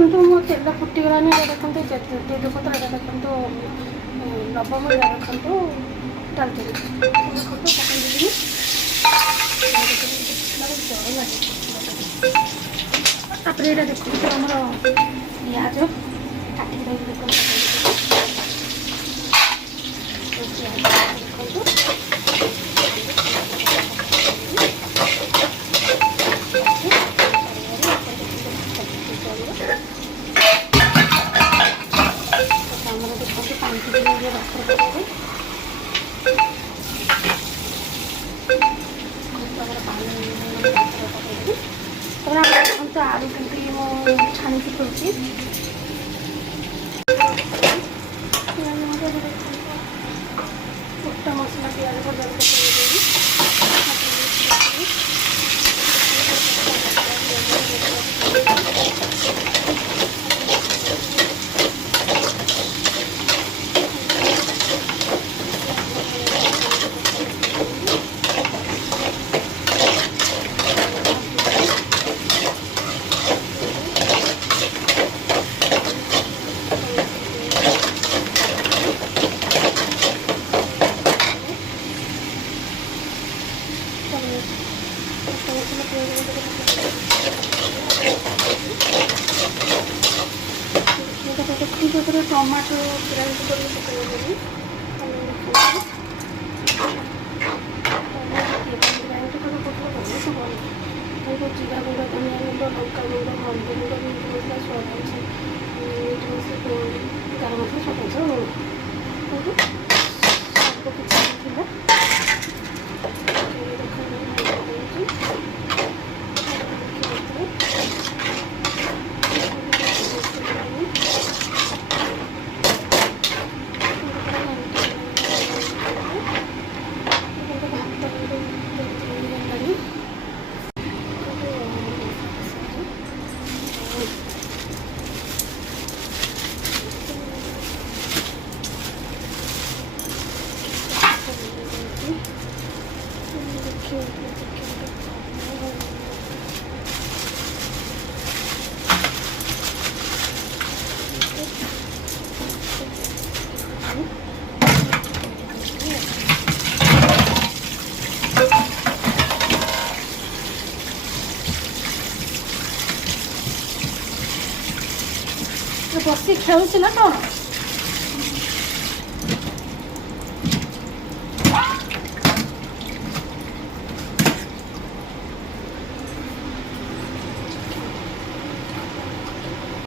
देखो मो तेल फुटीगलानी देखो तेजपत्र देखो लवंग देखो डालचिनी देखो पकड़ तापर ये देखो आमर पिज काटिक देखो आलू के छाणी पकड़ी गोटा मसला प्याज भजा टमाटो ग्राइंड कर जीरा गुंड धनिया गुंड लंका गुंड हल्दी गुंड मीट मसला स्वाद मीट मसला गरम मसला सब बस खेलुच ना कौन